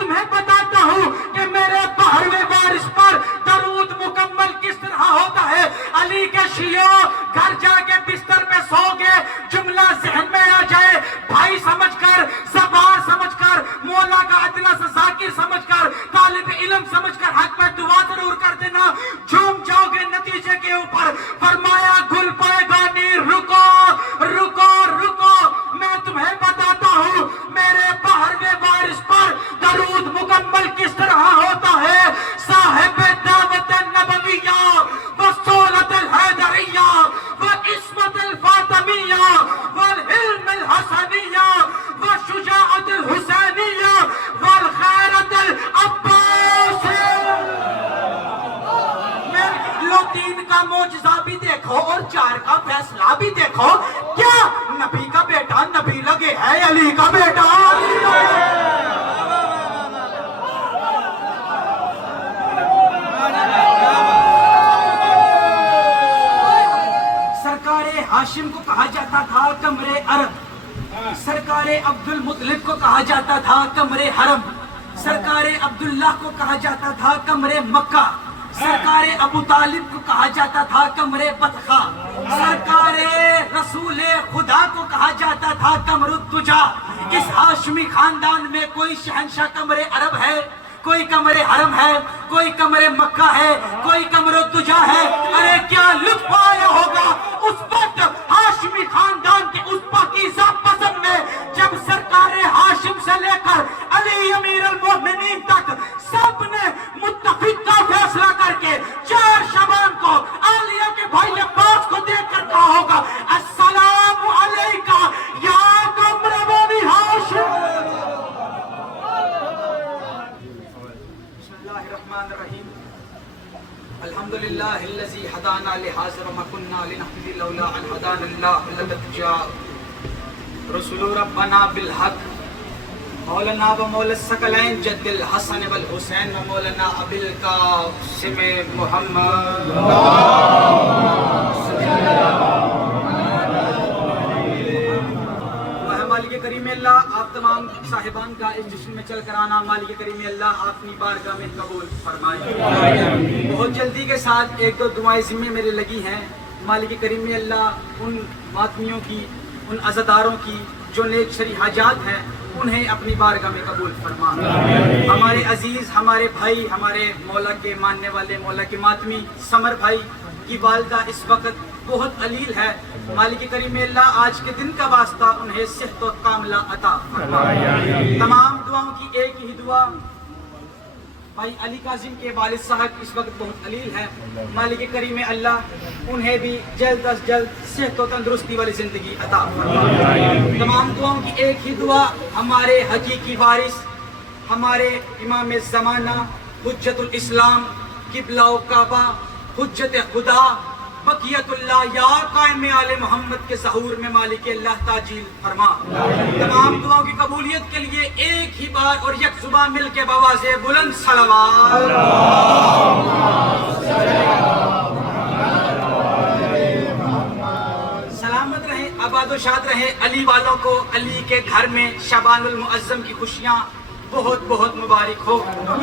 تمہیں بتاتا ہوں کہ میرے 12ویں وارث پر درود مکمل کس طرح ہوتا ہے۔ علی کے شیعوں گھر جا کے بستر پہ سو گے، جملہ ذہن میں آ جائے، بھائی سمجھ کر، زبان سمجھ کر، مولا کا ادنا سا ذاکر سمجھ کر، طالب علم سمجھ کر حق میں دعا ضرور کر دینا، جھوم جاؤ گے نتیجے کے اوپر۔ فرمایا گل پائے گانی، رکو رکو رکو، میں تمہیں بتاتا ہوں میرے 12ویں وارث پر درود مکمل کس طرح ہوتا ہے۔ صاحب دعوت نبویہ وصولت الحیدریہ وعصمت الفاطمیہ والعلم الحسنیہ وشجاعت الحسینیہ والخیرت العباسیہ۔ لو 3 کا معجزہ بھی دیکھو اور 4 کا فیصلہ بھی دیکھو، کیا نبی کا بیٹا نبی لگے ہے، علی کا بیٹا علی لگے۔ سرکار ہاشم کو کہا جاتا تھا قمر عرب، سرکار عبد المطلب کو کہا جاتا تھا قمر حرم، سرکار عبداللہ کو کہا جاتا تھا قمر مکہ، سرکار ابو طالب کو کہا جاتا تھا قمر بطخہ، سرکار رسول خدا کو کہا جاتا تھا قمر الدجا۔ اس ہاشمی خاندان میں کوئی شہنشاہ قمر عرب ہے، کوئی قمر حرم ہے، کوئی قمر مکہ ہے، کوئی قمر الدجا ہے۔ ارے کیا لطف آیا ہوگا اس وقت ہاشمی خاندان کے اس پاکیزہ پسند میں، جب سرکار ہاشم سے لے کر علی امیر المومنین تک سب نے متفق کا فیصلہ کر کے 4 شعبان کو عالیہ کے بھائی عباس کو دیکھ کر کہا ہوگا السلام علیکہ یا قمر بنی ہاشم۔ الرحمن الرحیم الحمدللہ الذی ہدانا لہذا وما کنا لنہتدی لولا ان ہدانا اللہ لقد جاء رسول ربنا بالحق مولانا و مولا الثقلین جد الحسن والحسین و مولانا ابی القاسم محمد۔ مالک کریم اللہ آپ تمام صاحبان کا اس جشن میں چل کر آنا مالک کریم اللہ اپنی بارگاہ میں قبول فرمائے۔ بہت جلدی کے ساتھ 1-2 دعائیں ذمہ میرے لگی ہیں، مالک کریم اللہ ان ماتمیوں کی، ان عزاداروں کی جو نیک شرعی حاجات ہیں انہیں اپنی بارگاہ میں قبول فرما۔ ہمارے عزیز، ہمارے بھائی، ہمارے مولا کے ماننے والے، مولا کے ماتمی سمر بھائی کی والدہ اس وقت بہت علیل ہے، مالک کریم اللہ آج کے دن کا واسطہ انہیں صحت و کاملہ عطا فرما۔ تمام دعاؤں کی ایک ہی دعا، بھائی علی کاظم کے والد صاحب اس وقت بہت علیل ہے، مالک کریم اللہ انہیں بھی جلد از جلد صحت و تندرستی والی زندگی عطا فرما۔ تمام دعاؤں کی ایک ہی دعا، ہمارے حقیقی وارث، ہمارے امام زمانہ، حجت الاسلام، قبلہ و کعبہ، حجت خدا، بقیت اللہ یا قائم آل محمد کے ظہور میں مالک اللہ تاجیل فرما۔ تمام دعاؤں کی قبولیت کے لیے ایک ہی بار اور یک زبان مل کے بآواز بلند صلوات۔ سلامت رہیں، آباد و شاد رہیں، علی والوں کو علی کے گھر میں شعبان المعظم کی خوشیاں بہت بہت مبارک ہو۔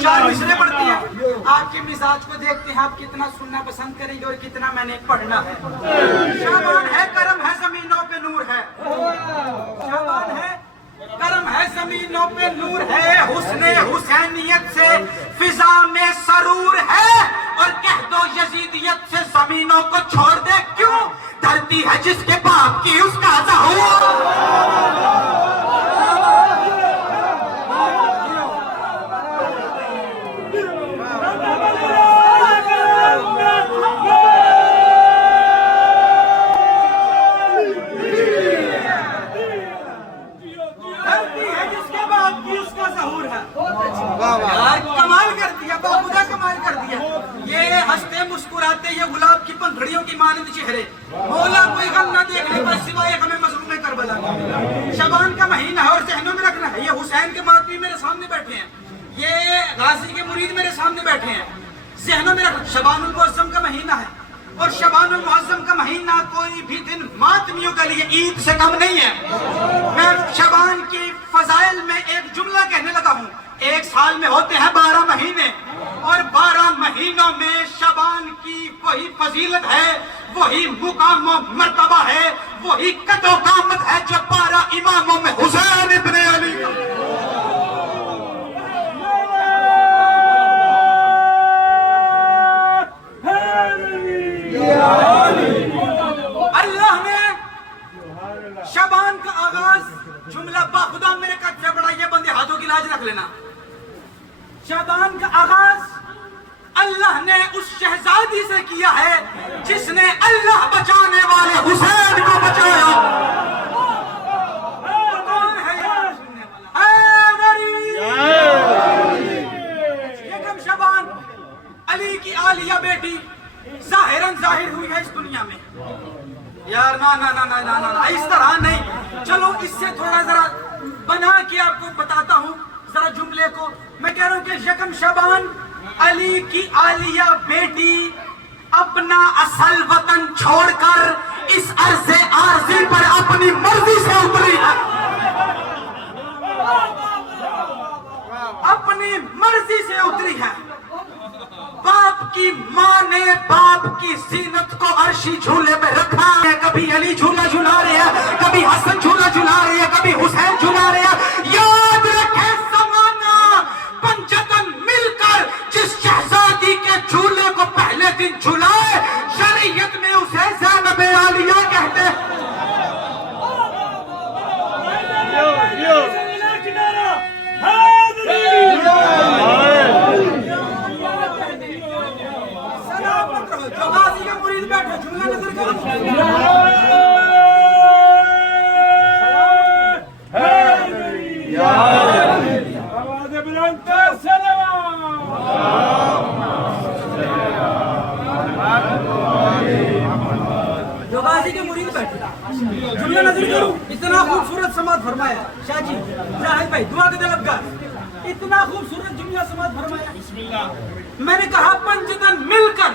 4 مصرعیں پڑھتی ہیں، آپ کے مزاج کو دیکھتے ہیں آپ کتنا سننا پسند کریں گے اور کتنا میں نے پڑھنا ہے۔ شعبان ہے کرم ہے زمینوں پہ نور ہے، شعبان ہے کرم ہے زمینوں پہ نور ہے، حسن حسینیت سے فضا میں سرور ہے، اور کہہ دو یزیدیت سے زمینوں کو چھوڑ دے، کیوں دھرتی ہے جس کے باپ کی اس کا ظہور۔ کمال کر دیا، باخدا کمال کر دیا، یہ ہنستے مسکراتے یہ گلاب کی پنکھڑیوں کی مانند چہرے، مولا کوئی غم نہ دیکھنے پر سوائے ہمیں مظلوم کربلا۔ شعبان کا مہینہ ہے اور ذہنوں میں رکھنا ہے، یہ حسین کے ماتمی میرے سامنے بیٹھے ہیں، یہ غازی کے مرید میرے سامنے بیٹھے ہیں، ذہنوں میں رکھنا۔ شعبان المعظم کا مہینہ ہے اور شعبان المعظم کا مہینہ کوئی بھی دن ماتمیوں کے لیے عید سے کم نہیں ہے۔ میں شعبان کی فضائل میں ایک جملہ کہنے لگا ہوں ایک سال میں ہوتے ہیں 12 مہینے، اور 12 مہینوں میں شعبان کی وہی فضیلت ہے، وہی مقام و مرتبہ ہے، وہی قد و قامت ہے جو 12 اماموں میں حسین ابن علی کا۔ اللہ نے شعبان کا آغاز، جملہ باخدا میرے قد سے بڑا، یہ بندے ہاتھوں کی لاج رکھ لینا۔ شعبان کا آغاز اللہ نے اس شہزادی سے کیا ہے جس نے اللہ بچانے والے حسین کو بچایا۔ کون ہے یکم شعبان، علی کی عالیہ بیٹی ظاہراً ظاہر ہوئی ہے اس دنیا میں۔ یار نا نا نا نا نا نا اس طرح نہیں، چلو اس سے تھوڑا ذرا بنا کے آپ کو بتاتا ہوں ذرا جملے کو۔ میں کہہ رہا ہوں کہ یکم شعبان علی کی عالیہ بیٹی اپنا اصل وطن چھوڑ کر اس عرض عارضی پر اپنی مرضی سے اتری ہے، اپنی مرضی سے اتری ہے۔ باپ کی ماں نے باپ کی زینت کو عرشی جھولے میں رکھا ہے، کبھی علی جھولا جھلا رہے ہیں، کبھی حسن جھولا جھلا رہے ہیں، کبھی حسین جھلا رہے ہیں۔ یاد رکھے زمانہ پنجتن مل کر جس شہزادی کے جھولے کو پہلے دن جھلائے، شریعت میں اسے زینب عالیہ کہتے ہیں۔ جو غازی کا مرید بیٹھے جملہ نظر کرو۔ جو غازی کے مرید بیٹھے جملہ نظر کرو۔ اتنا خوبصورت سماعت فرمایا شاہ جی، زاہد بھائی دعا کے طلبگار، اتنا خوبصورت جملہ سماعت فرمایا۔ میں نے کہا پنجتن مل کر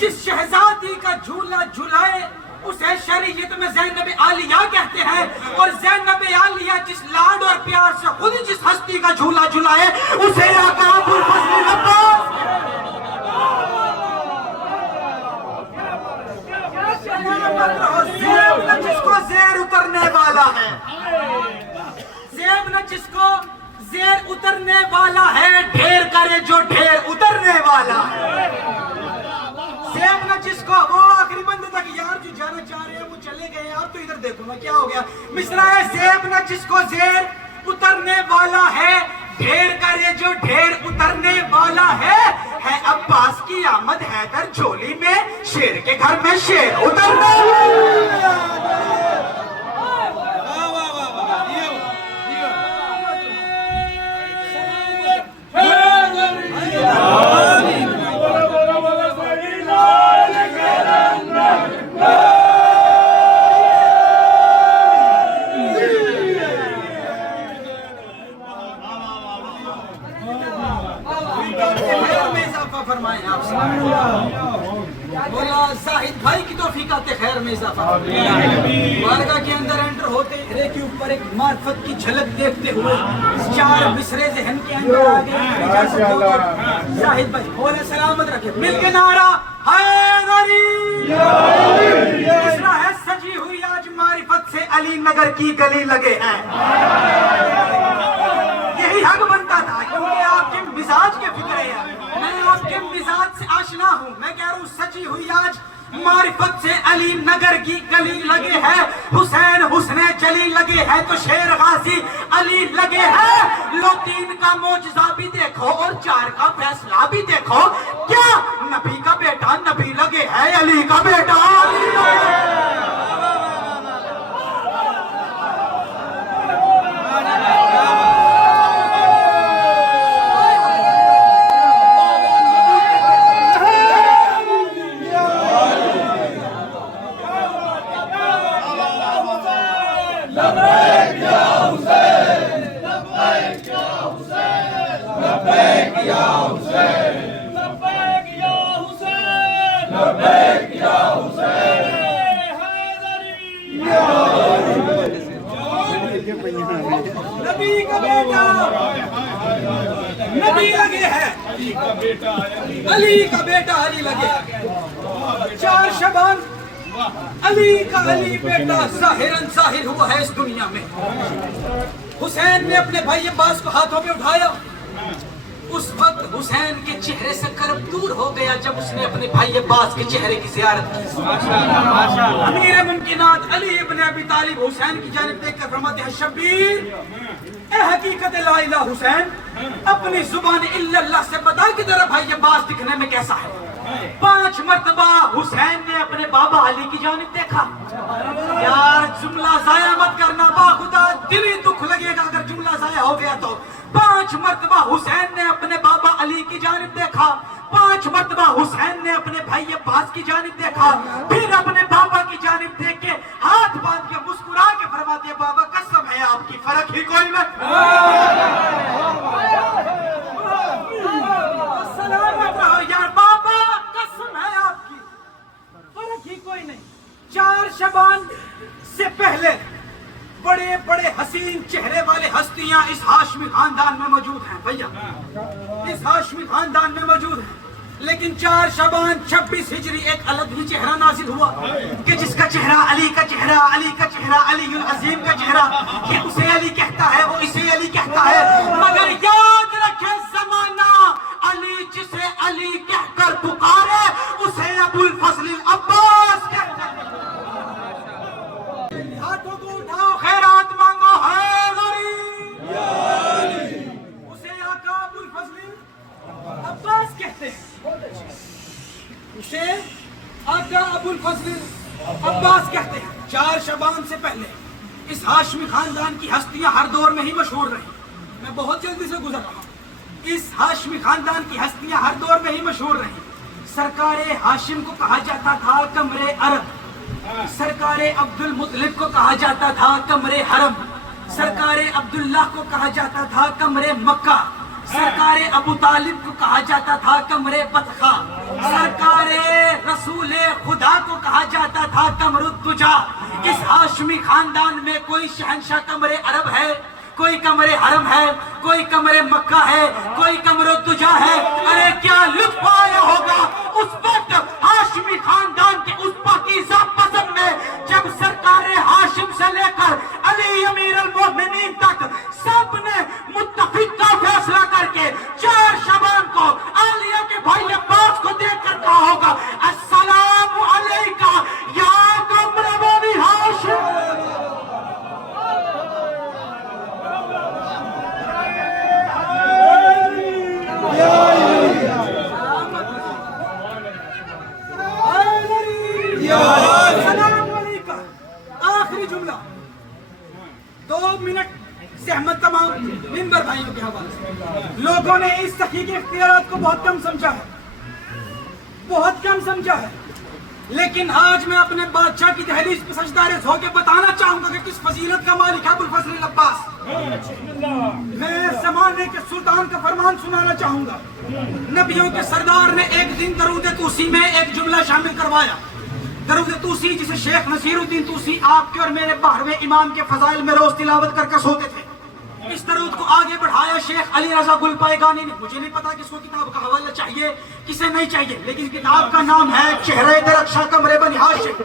جس شہزادی کا جھولا جھلائے اسے شریعت میں زینب عالیہ کہتے ہیں، اور زینب عالیہ جس لاڈ اور پیار سے خود جس ہستی کا جھولا جھلائے اسے آقا ابو الفضل عباس۔ زیب نہ جس کو زیر اترنے والا ہے، زیب نہ جس کو زیر اترنے والا ہے، ڈھیر کرے جو ڈھیر اترنے والا ہے۔ زیب نہ جس کو، وہ آخری بندے تک یار جو جانا چاہ رہے ہیں وہ چلے گئے، اب تو ادھر دیکھو نا کیا ہو گیا۔ مصرع ہے زیب نہ جس کو زیر اترنے والا ہے، ڈھیر کرے جو ڈھیر اترنے والا ہے عباس کی آمد حیدر جھولی میں، شیر کے گھر میں شیر اترنے والا۔ فرمائیں آپ سے مولا زاہد بھائی کی توفیقات خیر میں اضافہ۔ بارگاہ کے اندر انٹر ہوتے ہرے کے اوپر ایک معرفت کی جھلک دیکھتے ہوئے 4 مصرے ذہن کے اندر آگے زاہد بھائی مولا سلامت رکھے، مل کے نعرہ حیدری۔ مصرع ہے سجی ہوئی آج معرفت سے علی نگر کی گلی لگے ہیں، یہی حق بنتا تھا کیونکہ آپ کے مزاج کے فکرے ہیں، میں آپ کے مزاج سے آشنا ہوں۔ میں کہہ رہا ہوں سچی ہوئی آج معرفت سے علی نگر کی گلی لگے ہے، حسین حسن جلی لگے ہے تو شیر غازی علی لگے ہے۔ لو 3 کا معجزہ بھی دیکھو اور 4 کا فیصلہ بھی دیکھو، کیا نبی کا بیٹا نبی لگے ہے، علی کا بیٹا علی لگے ہے۔ نبی کا بیٹا علی لگے ہیں، علی کا بیٹا علی لگے، 4 شبان علی کا علی بیٹا ظاہراً ظاہر ہوا ہے اس دنیا میں۔ حسین نے اپنے بھائی عباس کو ہاتھوں میں اٹھایا، اس وقت حسین کے چہرے سے کرب دور ہو گیا جب اس نے اپنے بھائی عباس کے چہرے کی زیارت کی۔ امیر ممکنات علی ابن ابی طالب حسین کی جانب دیکھ کر فرماتے ہیں شبیر اے حقیقت لا الہ حسین، اپنی زبان الا اللہ سے بتا کہ تیرا بھائی عباس دکھنے میں کیسا ہے۔ 5 مرتبہ حسین نے اپنے بابا علی کی جانب دیکھا۔ یار جملہ ضائع مت کرنا، باخدا دلی دکھ لگے گا اگر جملہ ضائع ہو گیا تو۔ 5 مرتبہ حسین نے اپنے بابا علی کی جانب دیکھا، 5 مرتبہ حسین نے اپنے بھائی عباس کی جانب دیکھا، پھر اپنے بابا کی جانب دیکھ کے ہاتھ باندھ کے مسکرا کے فرماتے ہیں بابا قسم ہے آپ کی، فرق ہی کوئی نہیں۔ سلامت رہو یار بابا، قسم ہے آپ کی، فرق ہی کوئی نہیں۔ 4 شبان سے پہلے بڑے بڑے حسین چہرے والے ہستیاں اس ہاشمی خاندان میں موجود ہیں بھیا، اس ہاشمی خاندان میں موجود ہیں، لیکن 4 شعبان 26 ہجری ایک الگ ہی چہرہ نازل ہوا کہ جس کا چہرہ علی کا چہرہ، علی کا چہرہ، علی العظیم کا چہرہ، یہ اسے علی کہتا ہے، وہ اسے علی کہتا ہے، مگر یاد رکھے زمانہ علی جسے علی کہہ کر پکارے اسے ابو الفضل عباس کہتا ہے۔ ہاتھوں کو اٹھاؤ، خیرات مانگو، ہے غریب اسے آقا ابو الفضل عباس کہتے ہیں، اسے آقا ابو الفضل عباس کہتے ہیں۔ 4 شعبان سے پہلے اس ہاشمی خاندان کی ہستیاں ہر دور میں ہی مشہور رہی، میں بہت جلدی سے گزر رہا ہوں۔ اس ہاشمی خاندان کی ہستیاں ہر دور میں ہی مشہور رہی۔ سرکار ہاشم کو کہا جاتا تھا قمر عرب، سرکار عبد المطلب کو کہا جاتا تھا قمر حرم، سرکار عبداللہ کو کہا جاتا تھا قمر مکہ، سرکار ابو طالب کو کہا جاتا تھا قمر بطخہ، سرکار رسول خدا کو کہا جاتا تھا قمر الدجا۔ اس ہاشمی خاندان میں کوئی شہنشاہ قمر عرب ہے، کوئی قمر حرم ہے، کوئی قمر مکہ ہے، کوئی قمر الدجا ہے۔ ارے کیا لطف آیا ہوگا اس وقت ہاشمی خاندان کے اس پاکیزہ پسند میں جب سرکار ہاشم سے لے کر علی امیر المومنین تک سب نے متفق کا فیصلہ کر کے 4 شعبان کو عالیہ کے بھائی عباس کو دیکھ کر کہا ہوگا السلام علیکہ یا قمر بنی ہاشم۔ السلام علیکم۔ آخری جملہ 2 منٹ زحمت تمام منبر بھائیوں کے حوالے سے۔ لوگوں نے اس تحقیق اختیارات کو بہت کم سمجھا ہے، بہت کم سمجھا ہے، لیکن آج میں اپنے بادشاہ کی دہلیز پہ سجدہ ریز ہو کے بتانا چاہوں گا کہ کس فضیلت کا مالک ہے ابو الفضل عباس۔ میں زمانے کے سلطان کا فرمان سنانا چاہوں گا۔ نبیوں کے سردار نے ایک دن درود توسی میں ایک جملہ شامل کروایا۔ درود توسی جسے شیخ نصیر الدین توسی آپ کے اور میرے 12ویں امام کے فضائل میں روز تلاوت کر سوتے تھے۔ اس درود کو آگے بڑھایا شیخ علی رضا گلپائگانی نے۔ مجھے نہیں پتا کس کو کتاب کا حوالہ چاہیے کسے نہیں چاہیے، لیکن کتاب کا نام ہے چہرہ درخشاں قمر بنی ہاشم،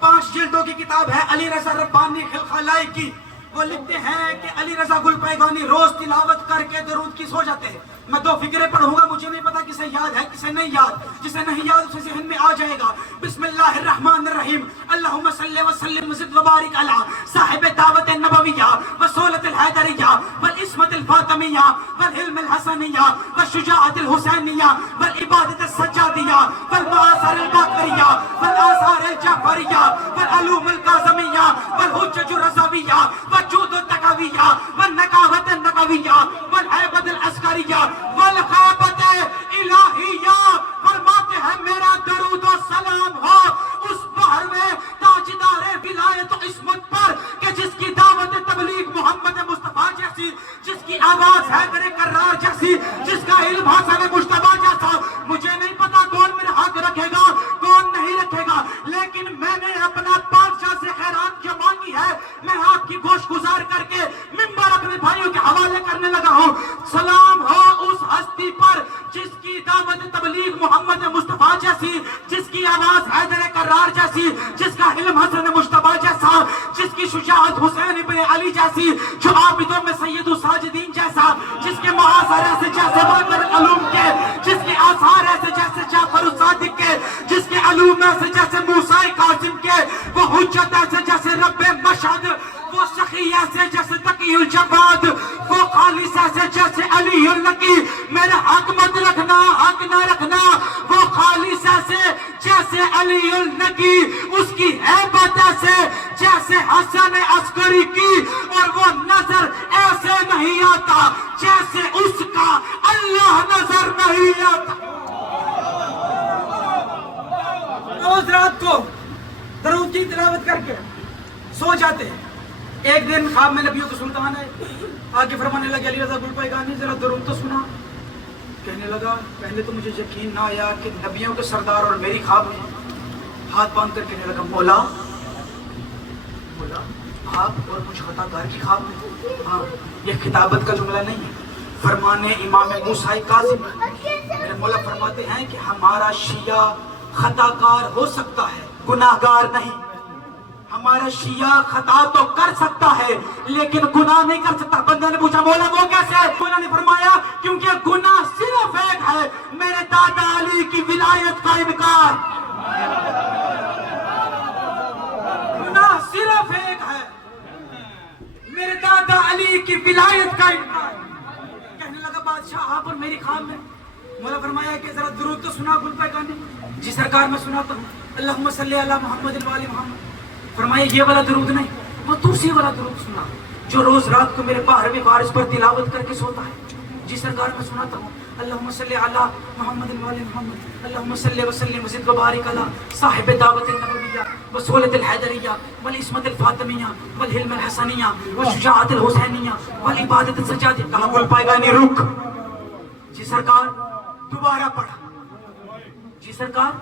5 جلدوں کی کتاب ہے علی رضا ربانی خلخلائی کی۔ وہ لکھتے ہیں کہ علی رضا گلپائگانی روز تلاوت کر کے درود کی سو جاتے ہیں۔ میں 2 فقرے پڑھوں گا، مجھے نہیں پتا کسے یاد ہے کسے نہیں یاد، جسے نہیں یاد اسے ذہن میں آ جائے گا۔ بسم اللہ الرحمن الرحیم، اللہم صلی وسلم وزد وبارک علی صاحب دعوت النبویہ وصولت الحیدریہ والعصمت الفاطمیہ والحلم الحسنیہ والشجاعت الحسینیہ والعبادت السجادیہ والمعاصر الباقریہ والآثار الجعفریہ والعلوم القاظمیہ والحجج الرضویہ والجود التقویہ والنقاوت النقویہ والحیبت العسکریہ والخابت الہیہ۔ فرماتے ہیں میرا درود و سلام ہو اس 12ویں تاجدار ولایت و عصمت پر کہ جس کی دعوت تبلیغ محمد مصطفیٰ جیسی، جس کی آواز حیدر کرار جیسی، جس کا علم حسن مجتبیٰ جیسا۔ مجھے نہیں پتا کون میرا حق رکھے گا کون نہیں رکھے گا، لیکن میں نے اپنا بادشاہ سے خیرات جو مانگی ہے میں آپ کی گوش گزار کر کے منبر اپنے بھائیوں کے حوالے کرنے لگا ہوں۔ جیسی، جس کا علم حسن مجتبیٰ جیسا، جس کی شجاعت حسین ابن علی جیسی، جو عابدوں میں سید الساجدین جیسا، جس کے محاصر ایسے جیسے باقر علوم کے، جس کے آثار ایسے جیسے جعفر الصادق کے، جس کے علوم ایسے جیسے موسیٰ کاظم کے، وہ حجت ایسے جیسے رب مشہد، وہ سخی ایسے جیسے تقی الجواد، وہ خالص ایسے جیسے علی النقی، میرا حق مت رکھنا، حق نہ رکھنا، وہ خالص ایسے جیسے علی النقی، اس کی ہیبت ایسے جیسے حسن عسکری کی، اور وہ نظر ایسے نہیں آتا جیسے اس کا اللہ نظر نہیں آتا۔ روز رات کو درود کی تلاوت کر کے سو جاتے ہیں۔ ایک دن خواب میں نبیوں کا سلطان ہے، آگے فرمانے لگے علی رضا گلپائگانی ذرا درود تو سنا۔ کہنے لگا پہلے تو مجھے یقین نہ آیا کہ نبیوں کے سردار اور میری خواب میں، ہاتھ باندھ کر کہنے لگا مولا آپ اور مجھ خطا کار کی خواب میں۔ ہاں یہ خطابت کا جملہ نہیں ہے، فرمانے امام موسیٰ کاظم میرے مولا فرماتے ہیں کہ ہمارا شیعہ خطا کار ہو سکتا ہے، گناہ گار نہیں۔ ہمارا شیعہ خطا تو کر سکتا ہے لیکن گناہ نہیں کر سکتا۔ بندہ نے پوچھا مولا وہ کیسے؟ مولا نے فرمایا کیونکہ گناہ صرف ایک ہے، میرے دادا علی کی ولایت کا انکار۔ گناہ صرف ایک ہے، میرے دادا علی کی ولایت کا انکار۔ کہنے لگا بادشاہ آپ اور میری خواب میں۔ مولا فرمایا کہ ذرا درود تو سنا گلپائگانی۔ جی سرکار میں سناتا ہوں، اللہم صلی علی محمد وآل محمد۔ فرمایا یہ والا درود نہیں، وہ دوسری والا درود سنا جو روز رات کو میرے 12ویں وارث پر تلاوت کر کے سوتا ہے۔ جی سرکار میں سناتا ہوں، اللہم صلی علی محمد وآل محمد، اللہم صلی وسلم وزد وبارک علی صاحب دعوت النبویہ وسولۃ الحیدریہ والعصمت الفاطمیہ والحلم الحسنیہ والشجاعت الحسینیہ والعبادت السجادیہ۔ کہا گلپائگانی رک۔ جی سرکار دوبارہ پڑھا۔ جی سرکار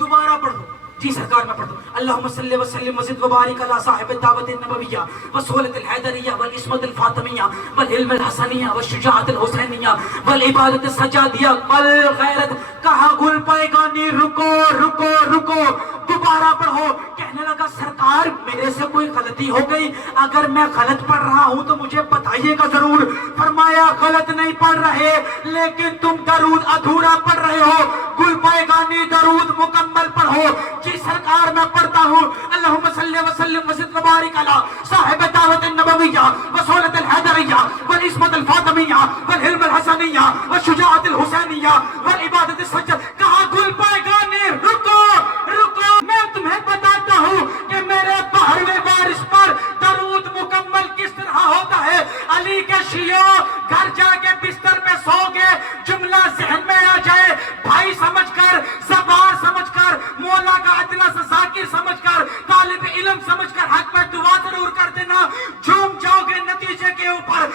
دوبارہ پڑھو۔ جی سرکار میں پڑھتا ہوں، اللہم صلی وسلم وزد وبارک علی صاحب الدعوت النبویہ وسولۃ الحیدریہ والعصمت الفاطمیہ والحلم الحسنیہ والشجاعت الحسینیہ والعبادت السجادیہ والغیرت۔ کہا گلپائگانی رکو رکو رکو، دوبارہ پڑھو۔ کہنے لگا سرکار میرے سے کوئی غلطی ہو گئی، اگر میں غلط پڑھ رہا ہوں تو مجھے بتائیے گا ضرور۔ فرمایا غلط نہیں پڑھ رہے لیکن تم درود ادھورا پڑھ رہے ہو، گلپائگانی درود مکمل پڑھو۔ جی سرکار میں پڑھتا ہوں، اللہم صلی وسلم وزد وبارک علی صاحب دعوت النبویہ وسولۃ الحیدریہ والعصمت الفاطمیہ والحلم الحسنیہ والشجاعت الحسینیہ والعبادت السجادیہ۔ کہا گلپائگانی رکو رکو، میں تمہیں بتاتا ہوں کہ میرے 12ویں وارث پر درود مکمل کس طرح ہوتا ہے۔ علی کے شیعوں گھر جا کے بستر میں سو گے، جملہ ذہن میں آ جائے، بھائی سمجھ کر، زبان سمجھ کر، مولا کا ادنا سے ذاکر سمجھ کر، طالب علم سمجھ کر حق میں دعا ضرور کر دینا، جھوم جاؤ گے نتیجے کے اوپر۔